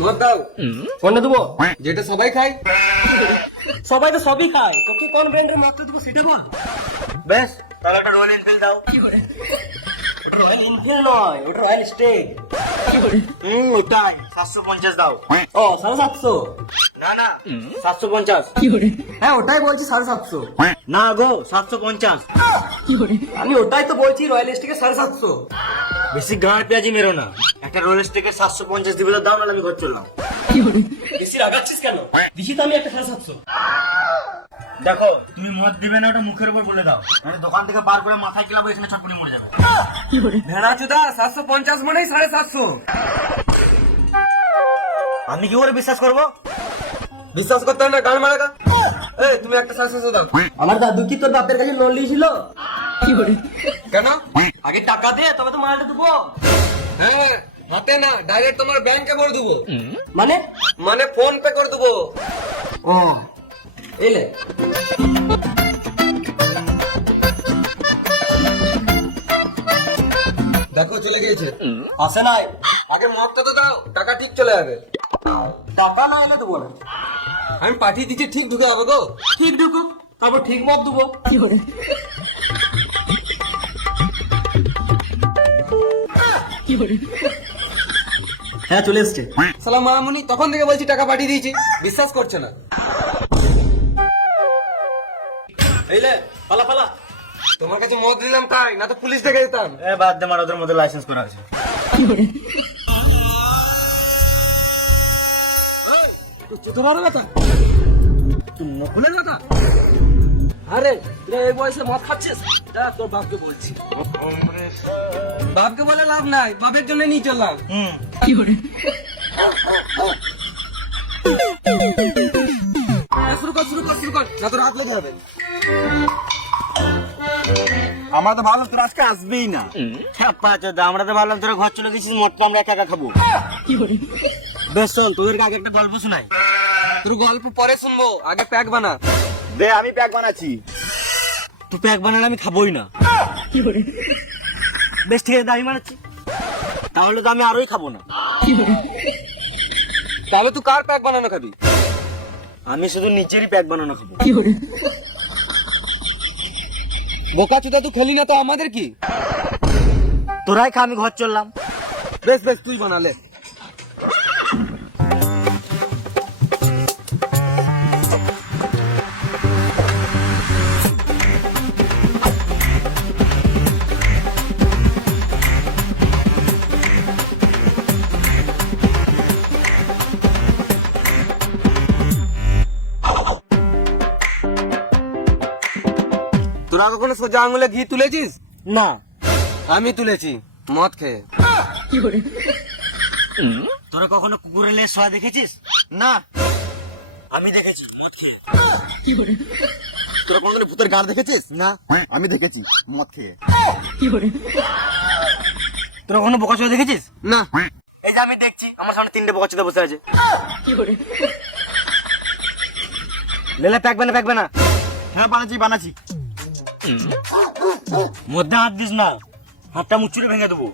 মদ দাও। কোনটা দেবো? যেটা সবাই খায়। সবাই তো সবই খায়, তোকে কোন ব্র্যান্ডের মাত্রা দেবো সেটা বল। বেশ তাহলে একটা রয়্যাল এনফিল্ড দাও। রয়্যাল এনফিল্ড নয়, ওটা রয়্যাল স্টেট। ওটাই 750 দাও। ও 750? না না 750। হ্যাঁ ওটাই বলছি 750। না গো 750। আমি ওটাই তো বলছি, রয়্যাল স্টেটের 750। বেশি গাঁড় পেঁয়াজি মেরো না, একটা রয়্যাল স্টেকের 750 দিবে তো দাও, না আমি ঘর চললাম। বেশি রাগাচ্ছিস কেন? দিছি তো আমি একটা 750। দেখো তুমি মদ দিবে না, ওটা মুখের উপর বলে দাও, মানে দোকান থেকে বার করে মাথায় কিলাবো, এখানে চটপটি মরে যাবে। ভেড়া চুদা 750 মানেই 750। আমি কি করে বিশ্বাস করবো? বিশ্বাস করতে হয় না, গান মারাকা। এই তুমি একটা 750 দাও। আমার দাদু কি তোর বাপের কাছে লোন নিয়েছিল? কেন? আগে টাকা দে তবে তো মালটা দেবো। হ্যাঁ, হাতে না, ডাইরেক্ট তোমার ব্যাংকে করে দেবো। মানে? মানে ফোন পে করে দেবো। ও এলে দেখো চলে গিয়েছে। আসে নাই। আগে মদটা তো দাও, টাকা ঠিক চলে যাবে। টাকা না এলে দেবো না। আমি পাঠিয়ে দিচ্ছি, ঠিক ঢুকে যাবে গো। ঠিক ঢুকু, তারপর ঠিক মত দেবো। হ্যাঁ চলে এসছে। সালাম মামুনি, তখন থেকে বলছি টাকা পাঠিয়ে দিয়েছি, বিশ্বাস করছে না। এইলে পালা পালা। তোমার কাছে মদ দিলাম তাই, না তো পুলিশ ডেকে দিতাম। এ বাদ দে, আমার ওদের মধ্যে লাইসেন্স করা আছে। তোমার কথা নকুলের কথা? আরে তুই এই বয়সে মদ খাচ্ছিস? যা তোর বাপকে বলছি। বাপকে বলে লাভ নাই, বাপের জন্য নিয়ে চললাম। শুরু কর শুরু কর শুরু কর, না তো রাত লেগে যাবে। আমরা তো ভাবলাম তোর আজকে আসবেই না। আমরা তো ভাবলাম তোরা ঘর চলে গেছিস, মদটা আমরা একা একা খাবো। বেশ শোন, তোদেরকে আগে একটা গল্প শোনাই। তোর গল্প পরে শুনবো, আগে প্যাক বানা। দে আমি প্যাক বানাচ্ছি। তুই প্যাক বানালে আমি খাবোই না। বেশ ঠিক আছে, দামি বানাচ্ছি। তাহলে তো আমি আরোই খাবো না। তাহলে তুই কার প্যাক বানানো খাবি? আমি শুধু নিচেরই প্যাক বানানো খাবো। বোকা চুদা, তুই খেলি না তো আমাদের কি? তোরাই খা, আমি ঘর চললাম। বেশ বেশ, তুই বানালে। তোরা কখনো সোজা আঙুলে ঘি তুলেছিস? না। আমি তুলেছি, মদ খেয়ে। তোরা কখনো কুকুরের লেজ সোয়া দেখেছিস? না। আমি দেখেছি মদ খেয়ে। তোরা কখনো ভূতের গাড় দেখেছিস? না। আমি দেখেছি, মদ খেয়ে। তোরা কখনো বোকাচোদা দেখেছিস? না। এই যে আমি দেখছি, আমার সামনে 3টে বোকাচোদা বসে আছে। লেলে প্যাক বানা, প্যাক বানা। হ্যাঁ বানাচ্ছি বানাচ্ছি। মধ্যে হাত দিস না, হাতটা মুচুরে ভেঙে দেবো।